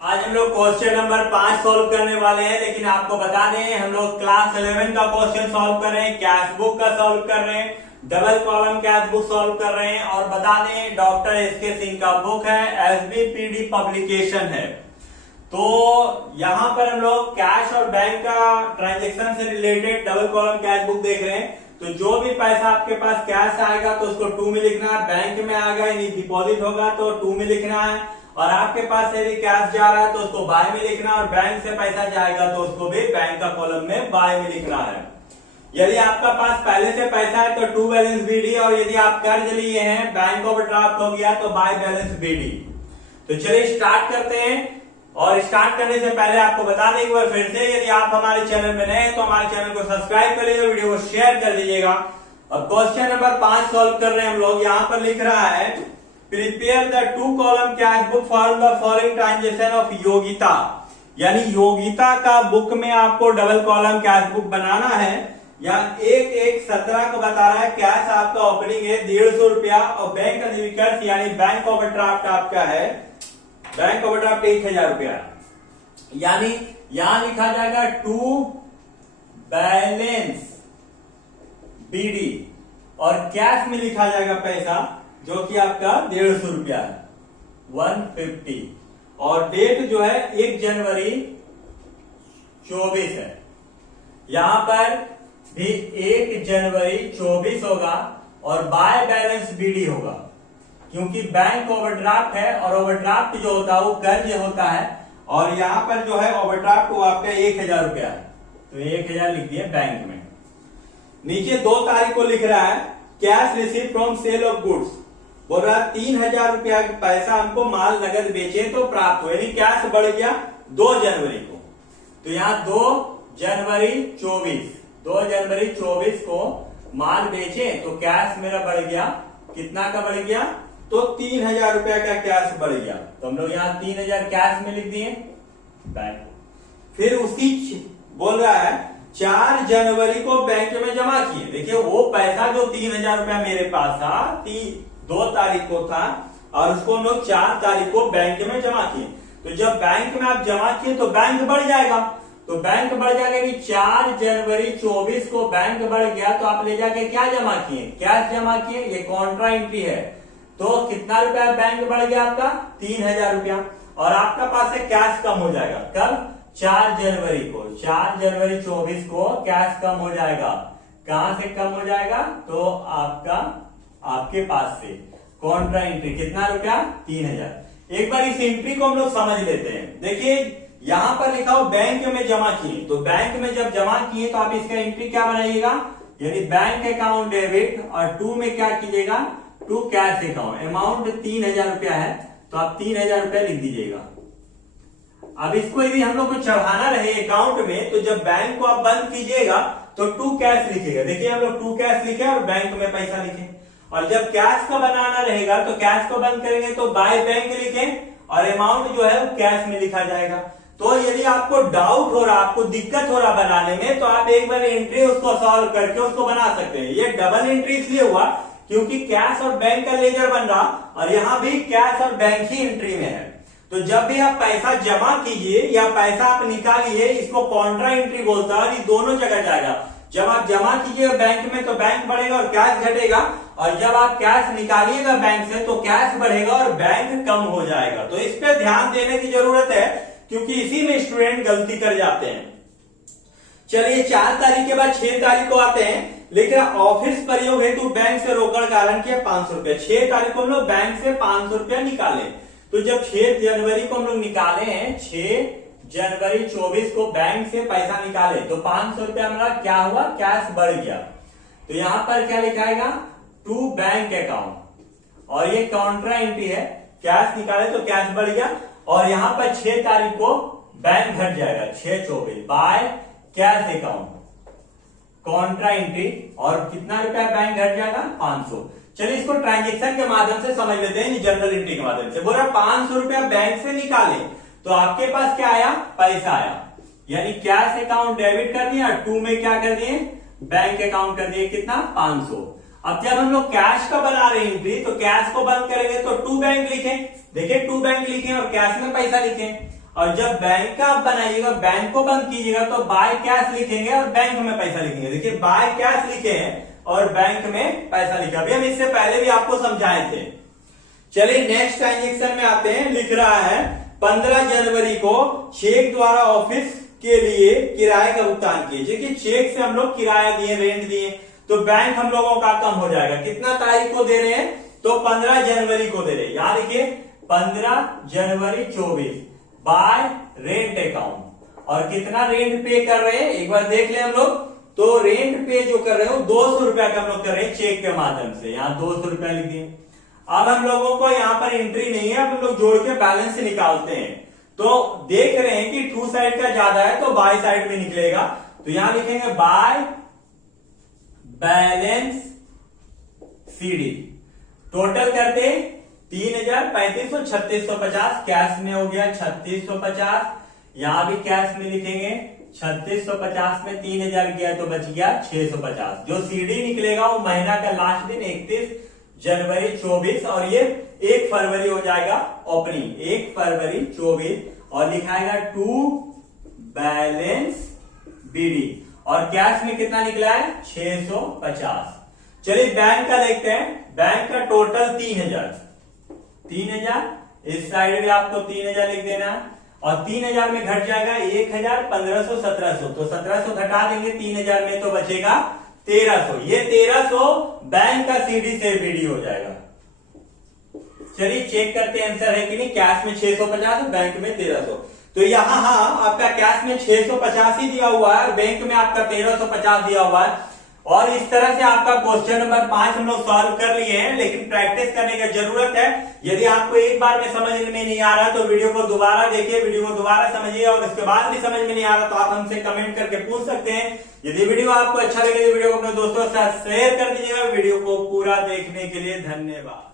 आज हम लोग क्वेश्चन नंबर 5 सॉल्व करने वाले हैं, लेकिन आपको बता दें हम लोग क्लास 11 का क्वेश्चन सॉल्व कर रहे हैं, कैश बुक का सॉल्व कर रहे हैं, double column cash book solve कर रहे हैं। और बता दें डॉक्टर एसके सिंह का बुक है, एसबीपीडी पब्लिकेशन है। तो यहां पर हम लोग कैश और बैंक का ट्रांजेक्शन से related double column cash book देख रहे हैं। तो जो भी पैसा आपके पास कैश आएगा तो उसको 2 में लिखना है, बैंक में आएगा यानी डिपॉजिट होगा तो 2 में लिखना है, और आपके पास यदि कैश जा रहा है तो उसको बाय में लिखना है, और बैंक से पैसा जाएगा तो उसको भी बैंक का कॉलम में बाय में लिखना है। यदि आपका पास पहले से पैसा है तो टू बैलेंस बीडी, और यदि आप कर्ज लिए हैं बैंक ओवरड्राफ्ट हो गया तो बाय बैलेंस बीडी। तो चलिए स्टार्ट करते हैं। और स्टार्ट करने से पहले आपको बता दें एक बार फिर से, यदि आप हमारे चैनल में नए हैं तो हमारे चैनल को सब्सक्राइब कर लीजिए, वीडियो को शेयर कर दीजिएगा। अब क्वेश्चन नंबर 5 सॉल्व कर रहे हैं हम लोग। यहाँ पर लिख रहा है prepare the 2 column cash book for the following transaction of Yogita, यानी योगिता का बुक में आपको डबल कॉलम कैश बुक बनाना है। या 1/1/17 को बता रहा है कैश आपका ओपनिंग है 150 रुपया, और बैंक अधिविकर्ष यानी बैंक ओवरड्राफ्ट आपका है, बैंक ओवरड्राफ्ट 1000 रुपया, यानी यहां लिखा जाएगा टू बैलेंस बीडी, और कैश में लिखा जाएगा पैसा जो कि आपका 150 रुपया है 150, और डेट जो है 1 जनवरी 24 है। यहां पर भी 1 जनवरी 24 होगा, और बाय बैलेंस बीडी होगा क्योंकि बैंक ओवरड्राफ्ट है, और ओवरड्राफ्ट जो होता है वो कर्ज होता है, और यहां पर जो है ओवरड्राफ्ट वो आपका 1000 रुपया है, तो 1000 लिख दिए बैंक में। नीचे 2 तारीख को लिख रहा है cash receive from sale of goods, बोल रहा है 3000 रुपया का पैसा हमको माल नगद बेचे तो प्राप्त हो, यानी कैश बढ़ गया 2 जनवरी को। तो यहाँ 2 जनवरी 24 को माल बेचे तो कैश मेरा बढ़ गया, कितना का बढ़ गया, तो 3000 रुपया का कैश बढ़ गया। तो हम लोग यहाँ 3000 कैश में लिख दिए बैंक। फिर उसी बोल रहा है 4 जनवरी को बैंक में जमा किए। देखिए वो पैसा जो 3000 रुपया मेरे पास था 2 तारीख को था, और उसको हम लोग 4 तारीख को बैंक में जमा किए। तो जब बैंक में आप जमा किए तो बैंक बढ़ जाएगा, तो बैंक बढ़ जाएगा कि 4 जनवरी 24 को बैंक बढ़ गया, तो आप ले जाके क्या जमा किए, कैश जमा किए, ये कॉन्ट्रा एंट्री है। तो कितना रुपया बैंक बढ़ गया आपका 3000 रुपया, और आपका पास से कैश कम हो जाएगा। कब? 4 जनवरी को, 4 जनवरी 24 को कैश कम हो जाएगा। कहां से कम हो जाएगा? तो आपके पास से कॉन्ट्रा एंट्री कितना रुपया 3000। एक बार इस एंट्री को हम लोग समझ लेते हैं। देखिए यहां पर लिखा हो बैंक में जमा किए, तो बैंक में जब जमा किए तो आप इसका एंट्री क्या बनाइएगा, यानी बैंक अकाउंट डेबिट, और 2 में क्या कीजिएगा, टू कैश अकाउंट। अमाउंट 3000 रुपया है तो आप 3000 रुपया लिख दीजिएगा। अब इसको यदि हम लोग को चढ़ाना रहे अकाउंट में, तो जब बैंक को आप बंद कीजिएगा तो टू कैश लिखेगा। देखिए हम लोग टू कैश लिखे और बैंक में पैसा लिखे, और जब कैश का बनाना रहेगा तो कैश को बंद करेंगे तो बाय बैंक लिखें, और अमाउंट जो है वो कैश में लिखा जाएगा। तो यदि आपको डाउट हो रहा, आपको दिक्कत हो रहा बनाने में, तो आप एक बार एंट्री उसको सॉल्व करके उसको बना सकते हैं। ये डबल एंट्री इसलिए हुआ क्योंकि कैश और बैंक का लेजर बन रहा, और यहां भी कैश और बैंक ही एंट्री में है। तो जब भी आप पैसा जमा कीजिए या पैसा आप निकालिए, इसको कॉन्ट्रा एंट्री बोलता है, और ये दोनों जगह जाएगा। जब आप जमा कीजिएगा बैंक में तो बैंक बढ़ेगा और कैश घटेगा, और जब आप कैश निकालिएगा बैंक से तो कैश बढ़ेगा और बैंक कम हो जाएगा। तो इस पे ध्यान देने की जरूरत है, क्योंकि इसी में स्टूडेंट गलती कर जाते हैं। चलिए 4 तारीख के बाद 6 तारीख को आते हैं। लेकिन ऑफिस प्रयोग हेतु बैंक से रोकड़ कारण किया 500 रुपया। 6 तारीख को हम लोग बैंक से 500 रुपया निकाले। तो जब 6 जनवरी को हम लोग निकाले हैं, 6 जनवरी 24 को बैंक से पैसा निकाले तो 500 रुपया हमारा क्या हुआ, कैश बढ़ गया। तो यहां पर क्या लिखाएगा, टू बैंक अकाउंट, और ये काउंट्रा एंट्री है, कैश निकाले तो कैश बढ़ गया, और यहां पर 6 तारीख को बैंक घट जाएगा 6/24 by cash account, Contra entry, और कितना रुपया बैंक घट जाएगा 500। चलिए इसको ट्रांजेक्शन के माध्यम से समझ लेते हैं, जनरल एंट्री के माध्यम से। बोल रहा 500 रुपया बैंक से निकाले तो आपके पास क्या आया, पैसा आया, यानी कैश अकाउंट डेबिट कर दिया, 2 में क्या कर दिए, बैंक अकाउंट कर दिए, कितना 500। अब जब हम लोग कैश का बना रहे हैं एंट्री, तो कैश को बंद करेंगे तो टू बैंक लिखें। देखिए टू बैंक लिखें और कैश में पैसा लिखें, और जब बैंक का आप बनाइएगा, बैंक को बंद कीजिएगा तो बाय कैश लिखेंगे और बैंक में पैसा लिखेंगे। देखिए बाय कैश लिखे हैं और बैंक में पैसा लिखा, अभी हम इससे पहले भी आपको समझाए थे। चलिए नेक्स्ट ट्रांजेक्शन में आते हैं। लिख रहा है 15 जनवरी को चेक द्वारा ऑफिस के लिए किराए का भुगतान कीजिए। कि चेक से हम लोग किराया दिए, रेंट दिए, तो बैंक हम लोगों का कम हो जाएगा। कितना तारीख को दे रहे हैं? तो 15 जनवरी को दे रहे हैं। यहां देखिए 15 जनवरी 24 बाय रेंट अकाउंट। और कितना रेंट पे कर रहे हैं एक बार देख ले हम लोग। तो रेंट पे जो कर रहे हो 200 रुपया का हम लोग कर रहे हैं चेक के माध्यम से। यहाँ 200 रुपया लिख दिए। अब हम लोगों को यहाँ पर एंट्री नहीं है, अब हम लोग जोड़ के बैलेंस से निकालते हैं। तो देख रहे हैं कि टू साइड का ज्यादा है तो बाय साइड में निकलेगा। तो यहां लिखेंगे बाय बैलेंस सीडी। टोटल करते 3000, 3500, 3650। कैश में हो गया 3650। यहां भी कैश में लिखेंगे 3650 में 3000 किया तो बच गया 650। जो सीडी निकलेगा वो महीना का लास्ट दिन 31 जनवरी 24 और ये 1 फरवरी हो जाएगा ओपनिंग 1 फरवरी 24 और लिखाएगा टू बैलेंस बीडी। और कैश में कितना निकला है? 650। चलिए बैंक का देखते हैं। बैंक का टोटल 3000। इस साइड में आपको 3000 लिख देना है और 3000 में घट जाएगा 1000, 1500, 1700। तो 1700 घटा देंगे 3000 में तो बचेगा 1300। ये 1300 बैंक का सीडी से बीडी हो जाएगा। चलिए चेक करते हैं आंसर है कि नहीं। कैश में 650, बैंक में 1300। तो यहां हाँ आपका कैश में 650 ही दिया हुआ है और बैंक में आपका 1350 दिया हुआ है। और इस तरह से आपका क्वेश्चन नंबर 5 हम लोग सॉल्व कर लिए हैं, लेकिन प्रैक्टिस करने की जरूरत है। यदि आपको एक बार में समझ में नहीं आ रहा तो वीडियो को दोबारा देखिए, वीडियो को दोबारा समझिए और इसके बाद भी समझ में नहीं आ रहा तो आप हमसे कमेंट करके पूछ सकते हैं। यदि वीडियो आपको अच्छा लगे तो वीडियो को अपने दोस्तों के साथ शेयर कर दीजिएगा। वीडियो को पूरा देखने के लिए धन्यवाद।